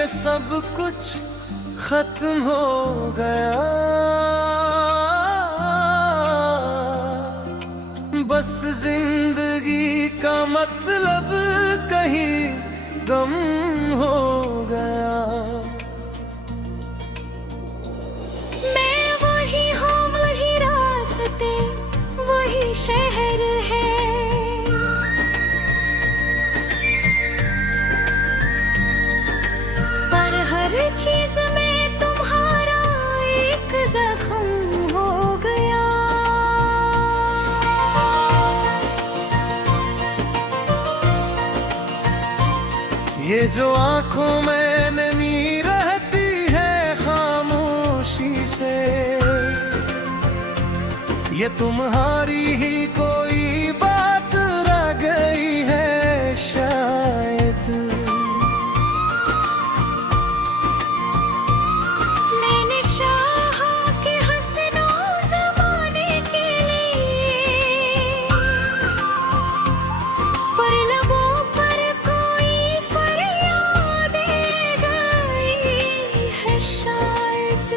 के सब कुछ खत्म हो गया, बस जिंदगी का मतलब कहीं गम हो गया। मैं वही हूँ, वही रास्ते, वही शहर है, पर हर चीज में तुम्हारा एक जख्म हो गया। ये जो आंखों में नमी रहती है खामोशी से, ये तुम्हारी ही कोई बात रह गई है शायद। मैंने चाहा कि हंसनों ज़माने के लिए, पर लबों पर कोई फरियाद गई है शायद।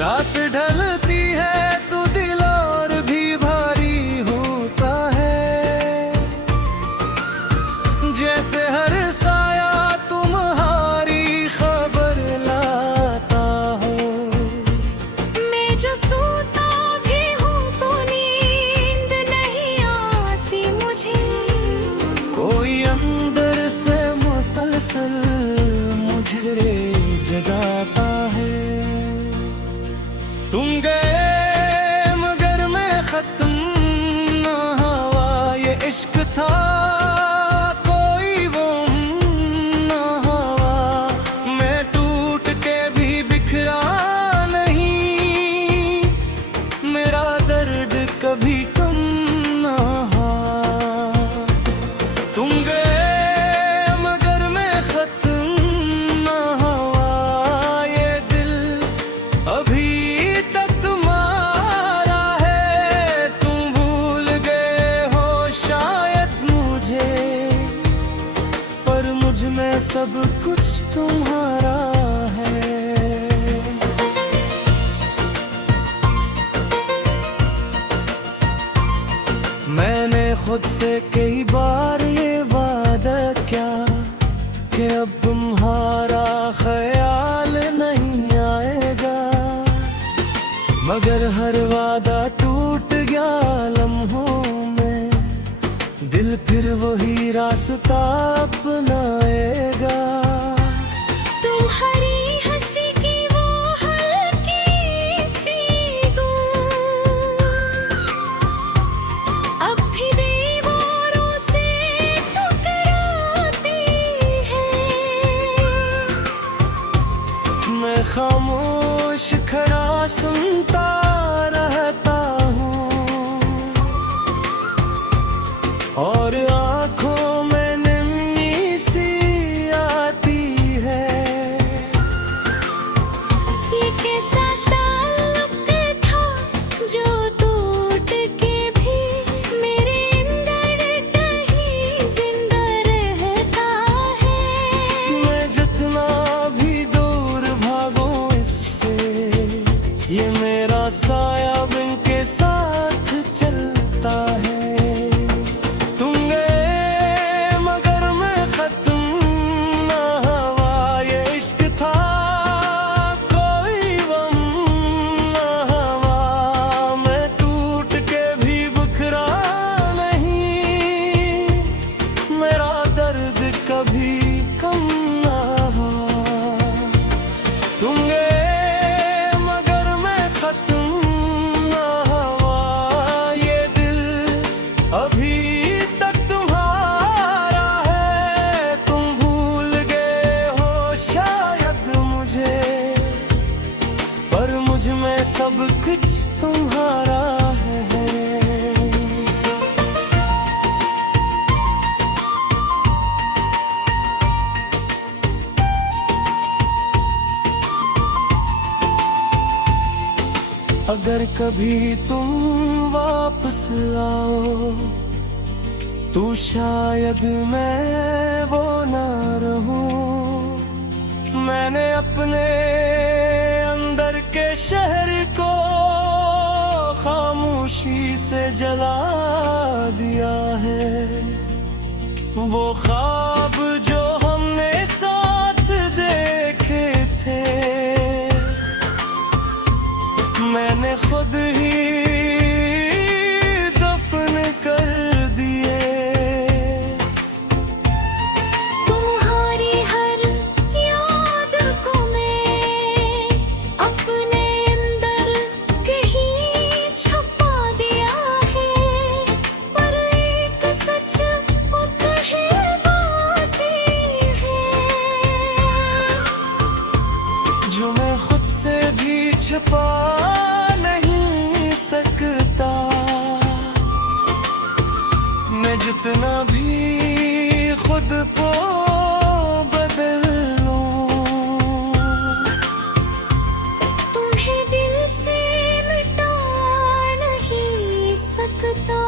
रात ढलती है तो दिल और भी भारी होता है, जैसे हर साया तुम्हारी खबर लाता हो। मैं जो सोता भी हूँ तो नींद नहीं आती मुझे, कोई अंदर से मुसलसल मुझे जगाता है। तुम गए मगर मैं खत्म ना हुआ ये इश्क था, कोई वो ना हुआ। मैं टूट के भी बिखरा नहीं, मेरा दर्द कभी कम ना हुआ। तुम गए मगर मैं खत्म ना हुआ ये दिल अभी तक तुम्हारा है। तुम भूल गए हो शायद मुझे, पर मुझ में सब कुछ तुम्हारा है। मैंने खुद से कई बार ये वादा किया कि अब तुम्हारा ख्याल नहीं आएगा, मगर हर वादा टूट गया लम्हों में। दिल फिर वही रास्ता अपनाएगा। तुम्हारी हंसी की वो हल्की सी गूंज अब भी दीवारों से टकराती है। मैं खामोश खड़ा सुनता रहता हूँ, और आँखों में नमी सी आती है। ये कैसा ताल्लुक था जो टूट के भी मेरे अंदर कहीं जिंदा रहता है। मैं जितना भी दूर भागूं इससे, ये मेरा साया बिन के साथ चलता है। तुम गए मगर मैं खत्म ना हुआ ये इश्क था, कोई गम ना हुआ। मैं टूट के भी बिखरा नहीं, मेरा दर्द कभी कम ना हुआ। तुम गए मगर मैं खत्म ना हुआ ये दिल अभी तक तुम्हारा है। तुम भूल गए हो शायद मुझे, पर मुझ में सब कुछ तुम्हारा है। अगर कभी तुम वापस आओ तो शायद मैं वो ना रहूं अपने अंदर के शहर को खामोशी से जला दिया है। वो ख्वाब जो हमने साथ देखे थे, मैंने खुद ही दफन कर दिए। तुम्हारी हर याद को मैं अपने अंदर कहीं छुपा दिया है, पर एक सच कहे बातें हैं जो मैं खुद से भी छुपा नहीं सकता। मैं जितना भी खुद को बदल लूं, तुम्हें दिल से मिटा नहीं सकता।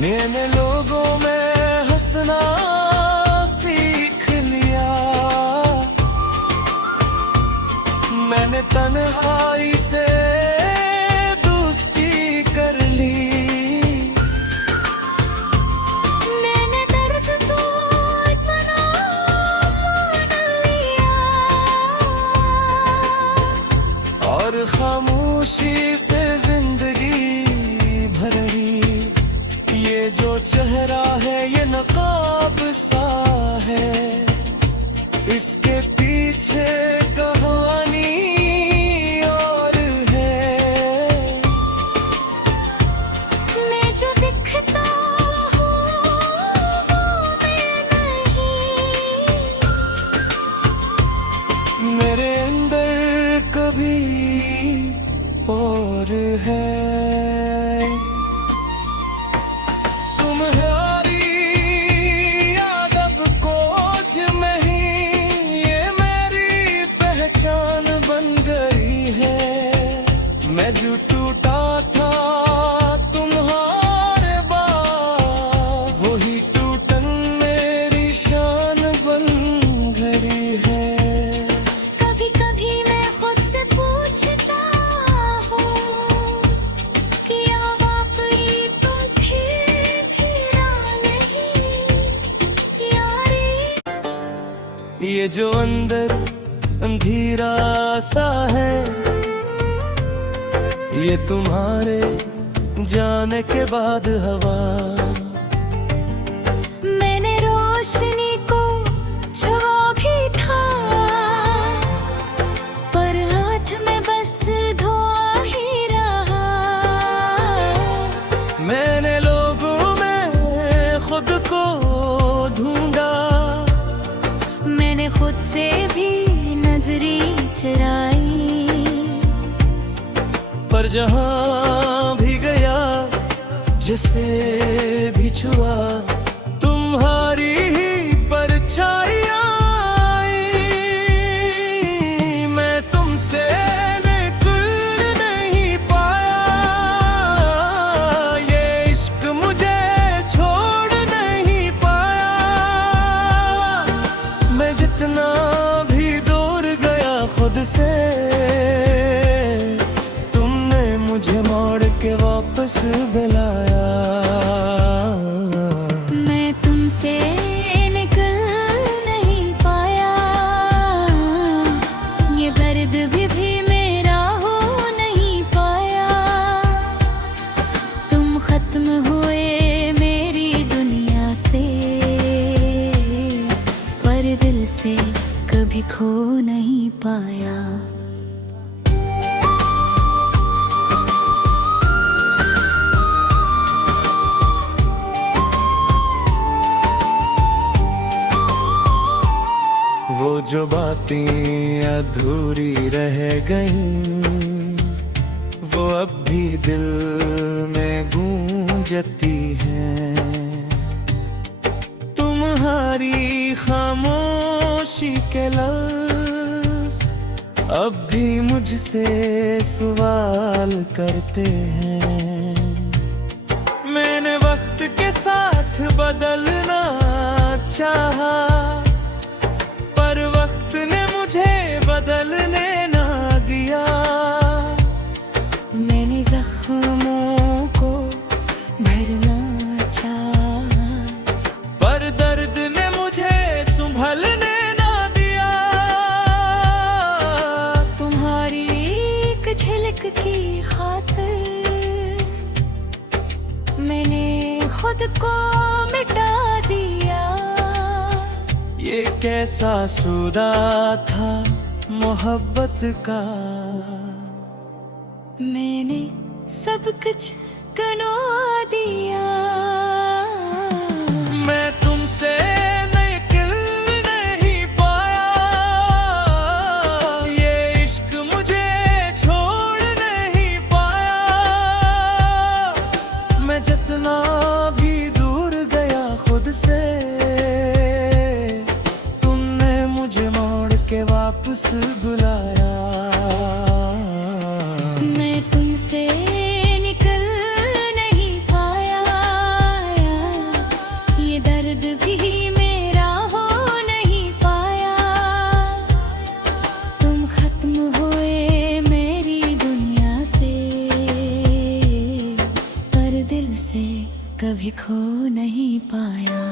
मैंने लोगों में हंसना सीख लिया, मैंने तन्हाई से दोस्ती कर ली। मैंने दर्द तो इतना मान लिया, और खामोशी से जिंदगी भरी। ये जो चेहरा है ये नकाब सा है, इसके पीछे कहानी और है। मैं जो दिखता हूँ वो मैं नहीं, मेरे अंदर कभी और है। तुम्हारी याद अब कोच में ही ये मेरी पहचान बन गई है। मैं जो टूटा था तुम्हारे बाद, वही टूटन मेरी शान बन गई है। कभी कभी मैं खुद से पूछता हूँ, क्या वाकई तुम फिरा नहीं यारी। ये जो अंदर अंधेरा सा है, ये तुम्हारे जाने के बाद हवा। मैंने रोशनी को छुआ भी था, पर हाथ में बस धुआं ही रहा। मैंने लोगों में खुद को ढूंढा, मैंने खुद से भी नजरें चुराई, पर जहां भी गया जिसे भी छुआ, तुम्हारी ही परछाइयां आई। मैं तुमसे निकल नहीं पाया, ये इश्क मुझे छोड़ नहीं पाया। मैं जितना भी दूर गया खुद से, तुमने मुझे मोड़ के वापस बुलाया। मैं तुमसे निकल नहीं पाया, ये दर्द भी मेरा हो नहीं पाया। तुम खत्म हुए मेरी दुनिया से, पर दिल से कभी खो नहीं पाया। वो जो बातें अधूरी रह गईं, वो अब भी दिल में गूंजती हैं। तुम्हारी खामोशी के लफ्ज़ अब भी मुझसे सवाल करते हैं। मैंने वक्त के साथ बदलना चाहा, ये कैसा सौदा था मोहब्बत का। मैंने सब कुछ गवा दिया। मैं तुमसे निकल नहीं पाया, ये इश्क मुझे छोड़ नहीं पाया। मैं जितना भी दूर गया खुद से, तुमने मुझे मोड़ के वापस बुलाया। मैं तुमसे निकल नहीं पाया, ये दर्द भी मेरा हो नहीं पाया। तुम खत्म हुए मेरी दुनिया से, पर दिल से कभी खो नहीं पाया।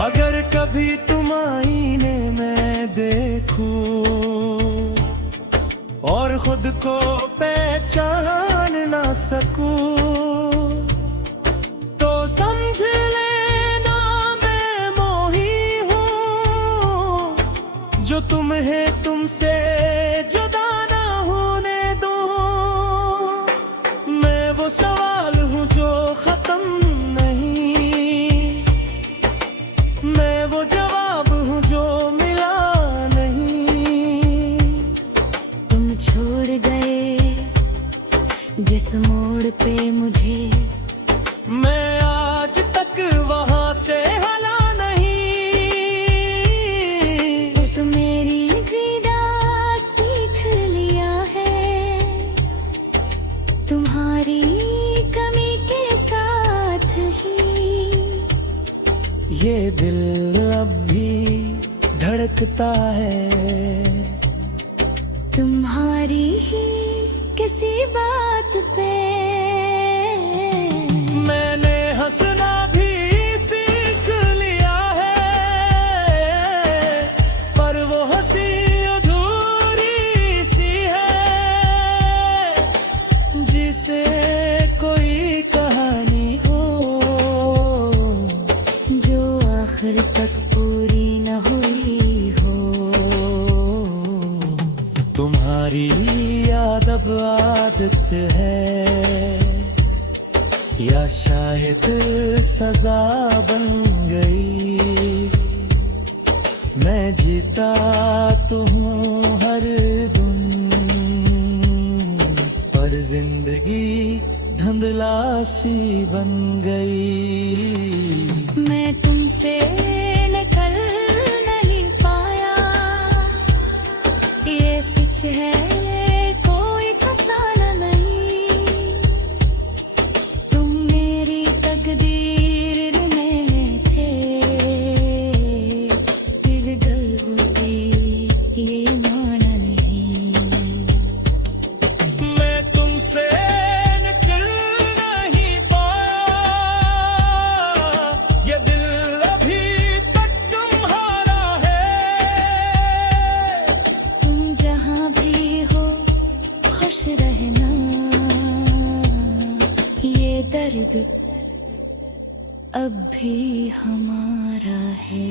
अगर कभी तुम आईने में देखूं और खुद को पहचान ना सकूं, तो समझ लेना मैं मोही हूँ। जो तुम्हें तुमसे जुदा ना होने दूं, मैं वो सवाल हूँ जो खत्म नहीं, मैं वो जवाब हूँ जो मिला नहीं। तुम छोड़ गए जिस मोड़ पे मुझे, मैं आज तक वहाँ से हला नहीं। तो मेरी जीना सीख लिया है, तुम्हारी कमी के साथ ही। ये दिल अब भी धड़कता है तुम्हारी ही किसी बात पे। मैंने हंसना भी सीख लिया है, पर वो हंसी अधूरी सी है, जिसे कोई कहानी हो जो आखिर तक पूरी न हुई हो। तुम्हारी याद अब आदत है, या शायद सजा बन गई। मैं जीता तो हूँ हर दिन, पर जिंदगी धुंधला सी बन गई। मैं तुमसे निकल नहीं पाया, ये सच है कोई फसाना नहीं। तुम मेरी तकदीर में थे, दिल गल होती ये माना नहीं। मैं तुमसे निकल नहीं पाया, ये दिल अभी तक तुम्हारा है। तुम जहाँ भी हो खुश रहना, ये दर्द अब भी हमारा है।